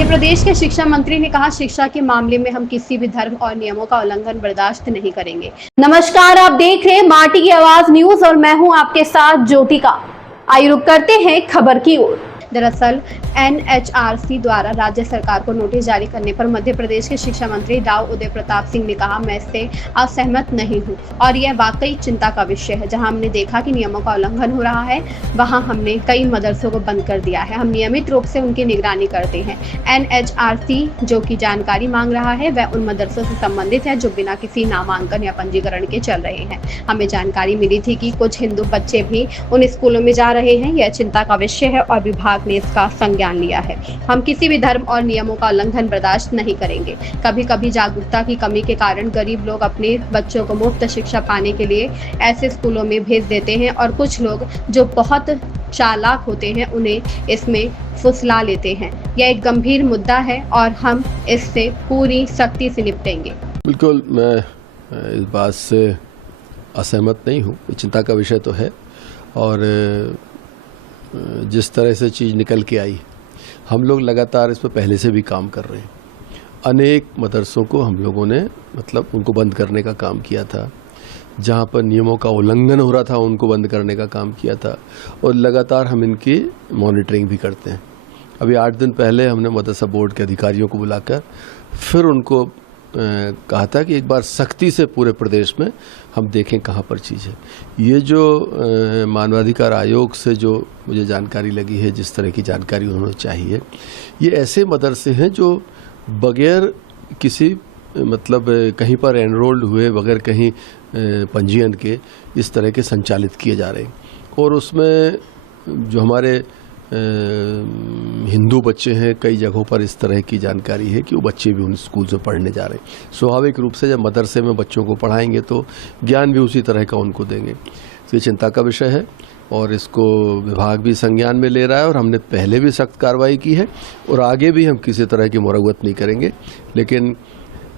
मध्य प्रदेश के शिक्षा मंत्री ने कहा, शिक्षा के मामले में हम किसी भी धर्म और नियमों का उल्लंघन बर्दाश्त नहीं करेंगे। नमस्कार, आप देख रहे हैं माटी की आवाज न्यूज और मैं हूं आपके साथ ज्योतिका। आइए रुक करते हैं खबर की ओर। दरअसल एनएचआरसी द्वारा राज्य सरकार को नोटिस जारी करने पर मध्य प्रदेश के शिक्षा मंत्री राव उदय प्रताप सिंह ने कहा, मैं इससे असहमत नहीं हूं और यह वाकई चिंता का विषय है। जहां हमने देखा कि नियमों का उल्लंघन हो रहा है, वहां हमने कई मदरसों को बंद कर दिया है। हम नियमित रूप से उनकी निगरानी करते हैं। एनएचआरसी जो की जानकारी मांग रहा है वह उन मदरसों से संबंधित है जो बिना किसी नामांकन या पंजीकरण के चल रहे हैं। हमें जानकारी मिली थी कि कुछ हिंदू बच्चे भी उन स्कूलों में जा रहे हैं। यह चिंता का विषय है और विभाग ने इसका संज्ञान लिया है। हम किसी भी धर्म और नियमों का उल्लंघन बर्दाश्त नहीं करेंगे। कभी कभी जागरूकता की कमी के कारण गरीब लोग अपने बच्चों को मुफ्त शिक्षा पाने के लिए ऐसे स्कूलों में भेज देते हैं और कुछ लोग जो बहुत चालाक होते हैं उन्हें इसमें फुसला लेते हैं। यह एक गंभीर मुद्दा है और हम इससे पूरी सख्ती से निपटेंगे। बिल्कुल, मैं इस बात से असहमत नहीं हूँ। चिंता का विषय तो है और जिस तरह से चीज़ निकल के आई, हम लोग लगातार इस पर पहले से भी काम कर रहे हैं। अनेक मदरसों को हम लोगों ने उनको बंद करने का काम किया था। जहाँ पर नियमों का उल्लंघन हो रहा था उनको बंद करने का काम किया था और लगातार हम इनकी मॉनिटरिंग भी करते हैं। अभी 8 दिन पहले हमने मदरसा बोर्ड के अधिकारियों को बुलाकर फिर उनको कहा था कि एक बार सख्ती से पूरे प्रदेश में हम देखें कहाँ पर चीज़ है। ये जो मानवाधिकार आयोग से जो मुझे जानकारी लगी है, जिस तरह की जानकारी उन्होंने चाहिए, ये ऐसे मदरसे हैं जो बगैर किसी कहीं पर एनरोल्ड हुए, बगैर कहीं पंजीयन के इस तरह के संचालित किए जा रहे हैं। और उसमें जो हमारे हिंदू बच्चे हैं, कई जगहों पर इस तरह की जानकारी है कि वो बच्चे भी उन स्कूल से पढ़ने जा रहे हैं। स्वाभाविक रूप से जब मदरसे में बच्चों को पढ़ाएंगे तो ज्ञान भी उसी तरह का उनको देंगे। तो ये चिंता का विषय है और इसको विभाग भी संज्ञान में ले रहा है और हमने पहले भी सख्त कार्रवाई की है और आगे भी हम किसी तरह की मुरव्वत नहीं करेंगे। लेकिन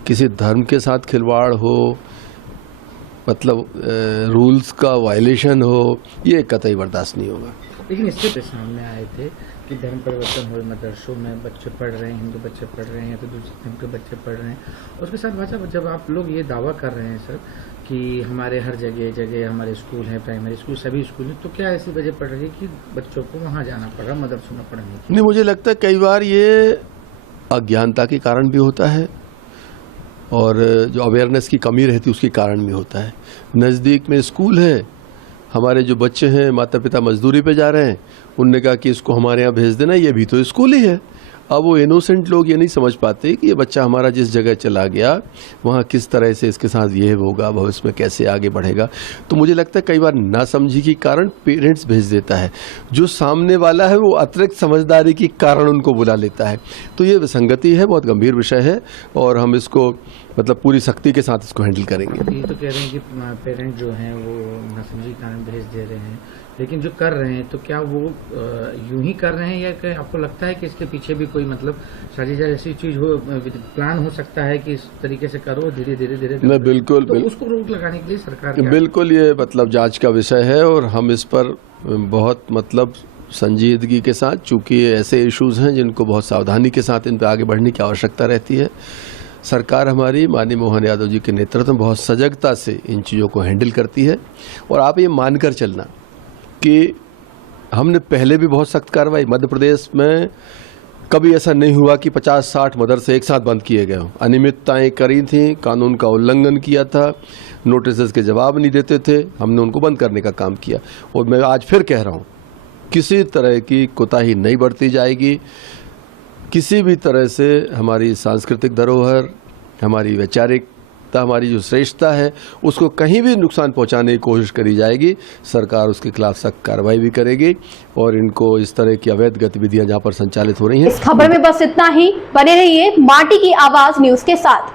किसी धर्म के साथ खिलवाड़ हो, रूल्स का वायलेशन हो, ये कतई बर्दाश्त नहीं होगा। लेकिन इससे सामने आए थे कि धर्म परिवर्तन हुए मदरसों में बच्चे पढ़ रहे हैं, हिंदू बच्चे पढ़ रहे हैं तो दूसरे धर्म के बच्चे पढ़ रहे हैं। उसके साथ भाषा जब आप लोग ये दावा कर रहे हैं सर कि हमारे हर जगह हमारे स्कूल हैं, प्राइमरी स्कूल, सभी स्कूल हैं, तो क्या ऐसी वजह पड़ रही है कि बच्चों को वहाँ जाना पड़ रहा, मदरसों में पढ़ने की? नहीं, मुझे लगता है कई बार ये अज्ञानता के कारण भी होता है और जो अवेयरनेस की कमी रहती है उसके कारण भी होता है। नज़दीक में स्कूल है, हमारे जो बच्चे हैं माता पिता मजदूरी पे जा रहे हैं, उनने कहा कि इसको हमारे यहाँ भेज देना, ये भी तो स्कूल ही है। अब वो इनोसेंट लोग ये नहीं समझ पाते कि ये बच्चा हमारा जिस जगह चला गया वहाँ किस तरह से इसके साथ ये होगा, भविष्य में कैसे आगे बढ़ेगा। तो मुझे लगता है कई बार नासमझी के कारण पेरेंट्स भेज देता है, जो सामने वाला है वो अतिरिक्त समझदारी के कारण उनको बुला लेता है। तो ये विसंगति है, बहुत गंभीर विषय है और हम इसको पूरी सख्ती के साथ इसको हैंडल करेंगे। ये तो कह रहे हैं कि पेरेंट जो हैं वो नासमझी के कारण भेज दे रहे हैं, लेकिन जो कर रहे हैं तो क्या वो यूं ही कर रहे हैं या आपको लगता है कि इसके पीछे भी कोई साजिश ऐसी चीज हो, प्लान हो सकता है कि इस तरीके से करो धीरे धीरे मैं बिल्कुल तो उसको रोक लगाने के लिए सरकार बिल्कुल ये जांच का विषय है और हम इस पर बहुत संजीदगी के साथ, चूंकि ये ऐसे इश्यूज हैं जिनको बहुत सावधानी के साथ इन पर आगे बढ़ने की आवश्यकता रहती है। सरकार हमारी माननीय मोहन यादव जी के नेतृत्व में बहुत सजगता से इन चीज़ों को हैंडल करती है और आप ये मानकर चलना कि हमने पहले भी बहुत सख्त कार्रवाई, मध्य प्रदेश में कभी ऐसा नहीं हुआ कि 50-60 मदरसे एक साथ बंद किए गए हों। अनियमितताएँ करी थी, कानून का उल्लंघन किया था, नोटिस के जवाब नहीं देते थे, हमने उनको बंद करने का काम किया। और मैं आज फिर कह रहा हूँ, किसी तरह की कोताही नहीं बरती जाएगी। किसी भी तरह से हमारी सांस्कृतिक धरोहर, हमारी वैचारिकता, हमारी जो श्रेष्ठता है, उसको कहीं भी नुकसान पहुंचाने की कोशिश करी जाएगी, सरकार उसके खिलाफ सख्त कार्रवाई भी करेगी और इनको इस तरह की अवैध गतिविधियां जहां पर संचालित हो रही हैं। इस खबर में बस इतना ही। बने रहिए माटी की आवाज न्यूज के साथ।